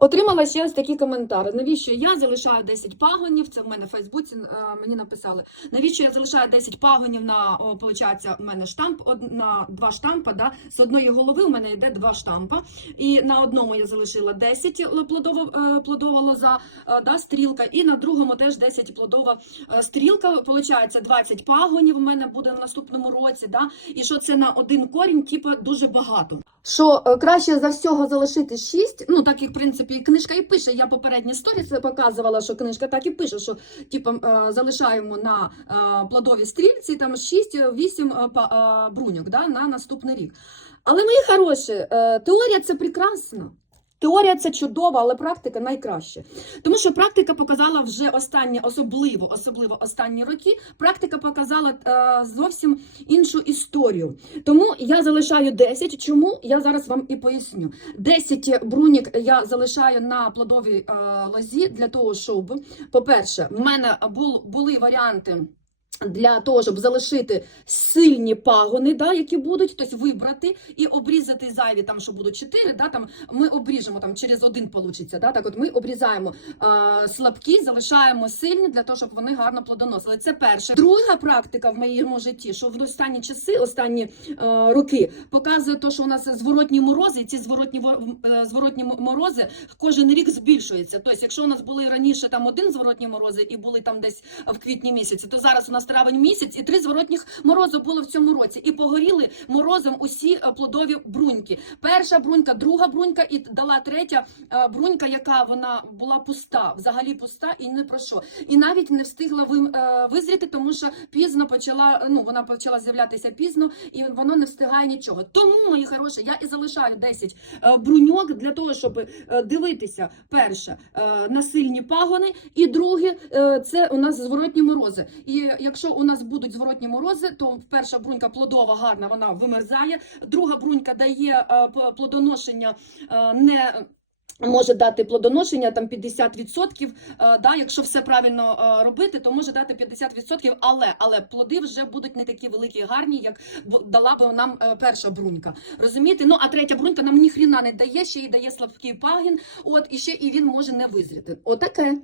Отримала ще ось такі коментарі. Навіщо я залишаю 10 пагонів? Це в мене в Фейсбуці е, мені написали. Навіщо я залишаю 10 пагонів на получається, у мене штамп, од, на два штампа. Да? З одної голови у мене йде два штампа. І на одному я залишила 10 л- плодово, е, плодова лоза, е, да, стрілка, і на другому теж 10 плодова стрілка. Получається 20 пагонів у мене буде в наступному році. Да? І що це на один корінь, типу, дуже багато. Що е, краще за всього залишити 6, ну так як в принципі книжка і пише. Я попередні сторіс показувала, що книжка так і пише, що типу, е, залишаємо на е, плодовій стрільці там 6-8 бруньок да, на наступний рік. Але мої хороші, теорія це прекрасно. Теорія це чудово, але практика найкраще. Тому що практика показала вже останні, особливо, особливо останні роки. Практика показала е, зовсім іншу історію. Тому я залишаю 10. Чому я зараз вам і поясню. 10 брунік я залишаю на плодовій е, лозі для того, щоб, по-перше, в мене бул, були варіанти. Для того, щоб залишити сильні пагони, да, які будуть, тобто вибрати і обрізати зайві, там, що будуть 4, да, там, ми обріжемо там, через один получиться. Да, так от ми обрізаємо е, слабкі, залишаємо сильні для того, щоб вони гарно плодоносили. Це перше. Друга практика в моєму житті, що в останні часи, останні е, роки, показує те, що у нас зворотні морози, і ці зворотні, во- е, зворотні морози кожен рік збільшуються. Тобто, якщо у нас були раніше там один зворотні морози і були там десь в квітні місяці, то зараз у нас травень місяць і три зворотніх морози було в цьому році. І погоріли морозом усі е, плодові бруньки. Перша брунька, друга брунька і дала третя е, брунька, яка вона була пуста, взагалі пуста і не про що. І навіть не встигла е, визріти, тому що пізно почала, ну вона почала з'являтися пізно, і воно не встигає нічого. Тому, мої хороші, я і залишаю 10 е, бруньок для того, щоб дивитися перше е, на сильні пагони, і друге це у нас зворотні морози. І якщо у нас будуть зворотні морози, то перша брунька плодова гарна, вона вимерзає. Друга брунька дає е, плодоношення е, не. Може дати плодоношення там 50%, е, да, якщо все правильно робити, то може дати 50%, але, але плоди вже будуть не такі великі і гарні, як дала б нам перша брунька. Розумієте? Ну а третя брунька нам ніхріна не дає, ще й дає слабкий пагін, от і ще і він може не визріти. Отаке.